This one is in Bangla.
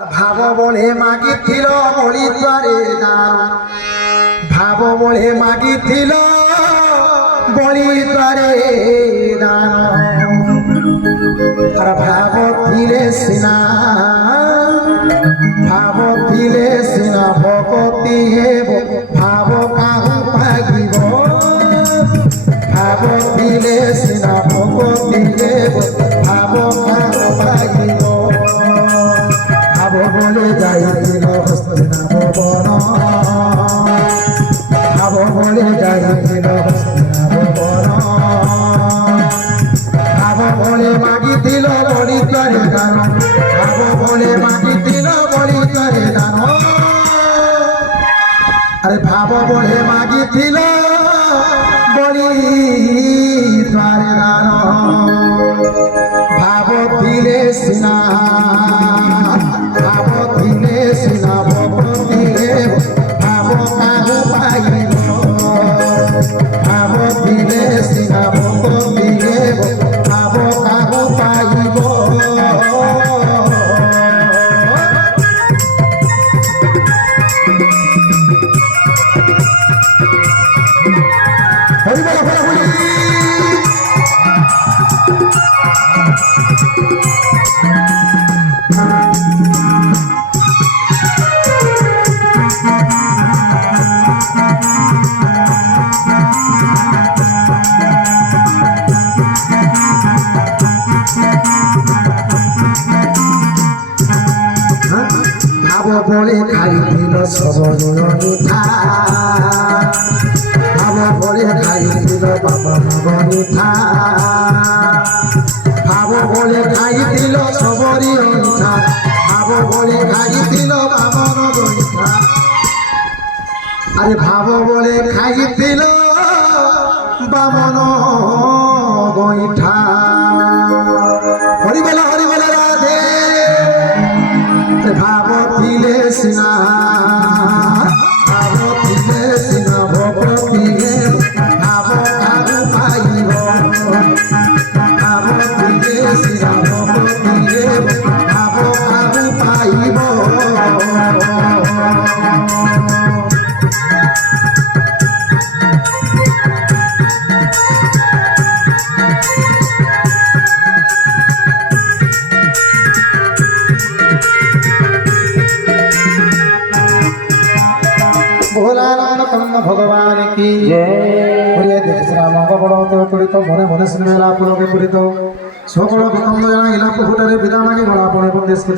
ভাব বলে মাগিছিল বলিদ্বারে দান, ভাব বলে মাগিছিল বলিদ্বারে দান। আর ভাব দিলে সিনা, ভাব দিলে সিনা ভকতি হেব, ভাব কাহু পাগিব। ভাব দিলে সিনা ভকতি হেব, ভাব কাহু পাগিব। ভাব বলে যাইছিল হস্তিনাভ বন, ভাব বলে যাইছিল হস্তিনাভ বন। ভাব বলে মাগিছিল বলিদ্বারে দান, ভাব বলে মাগিছিল বলিদ্বারে দান। আরে ভাব বলে মাগিছিল বলিদ্বারে দান। ভাব দিলে সিনা, ভাব দিলে সিনা ভক্তি হেব, ভাব কাহু পাইব। ভাব দিলে সিনা ভক্তি হেব, ভাব কাহু পাইব। হরি বল হরি হরি। ভাব বলে খাইছিল সবজন মিঠা, ভাব বলে খাইছিল বাবা মগ মিঠা। ভাব বলে খাইছিল সবরি মিঠা, ভাব বলে খাইছিল বামন মিঠা। আরে ভাব বলে খাইছিল বামন গইঠা। হরি বল রাধে। ভাব দিলে সিনা, ভাব দিলে সিনা ভক্তি হেব, ভাব কাহু পাইব। ভাব দিলে সিনা ভক্তি হেব, ভাব কাহু পাইব। ভোলানন্দ কন্দ ভগবান কি জয়। রামঙ্গ বড় তুলিত মনে মনে সিনেমেলা পুরকে পুরিত সকল বিকন্দ জানা ইলা প্রভুটারে বিধান আগে ভোলা পড়ে বন্দেশকে